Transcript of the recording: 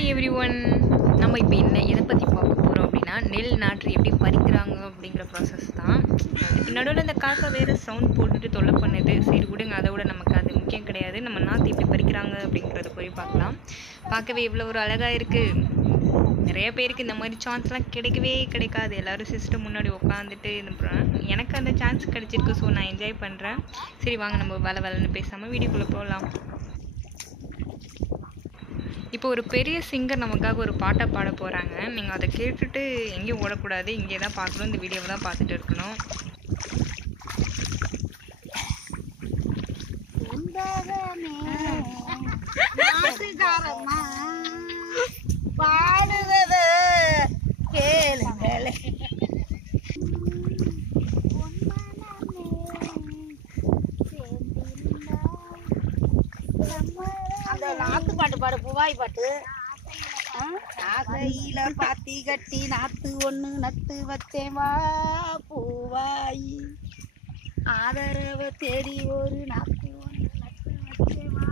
Hi every one. நம்ம இப்போ எதை பற்றி பார்க்க போகிறோம் அப்படின்னா, நெல் நாற்று எப்படி பறிக்கிறாங்க அப்படிங்கிற ப்ராசஸ் தான். அதுக்கு நடுவில் இந்த காக்கா வேறு சவுண்ட் போட்டுட்டு தொல்லை பண்ணுது. சரி விடுங்க, அதை விட நமக்கு அது முக்கியம் கிடையாது. நம்ம நாற்று எப்படி பறிக்கிறாங்க அப்படிங்கிறத போய் பார்க்கலாம். பார்க்கவே இவ்வளோ ஒரு அழகாக இருக்குது. நிறைய பேருக்கு இந்த மாதிரி சான்ஸ்லாம் கிடைக்கவே கிடைக்காது. எல்லோரும் சிஸ்டம் முன்னாடி உட்காந்துட்டு எனக்கு அந்த சான்ஸ் கிடைச்சிருக்கு. ஸோ நான் என்ஜாய் பண்ணுறேன். சரி வாங்க, நம்ம வேலைன்னு பேசாமல் வீடியோக்குள்ளே போகலாம். இப்போ ஒரு பெரிய சிங்கர் நமக்காக ஒரு பாட்டை பாட போகிறாங்க. நீங்கள் அதை கேட்டுட்டு எங்கேயும் ஓடக்கூடாது, இங்கே தான் பார்க்கணும். இந்த வீடியோவை தான் பார்த்துட்டு இருக்கணும். பாடுவது கேளுங்களே. அந்த நாத்து பாட்டு பாடு, பூவாய் பாட்டு. ஆசையில பாத்தி கட்டி நாத்து ஒண்ணு நட்டு வச்சேவா பூவாய், ஆதரவ தேடி ஒரு நாத்து ஒண்ணு நட்டு வச்சேவா.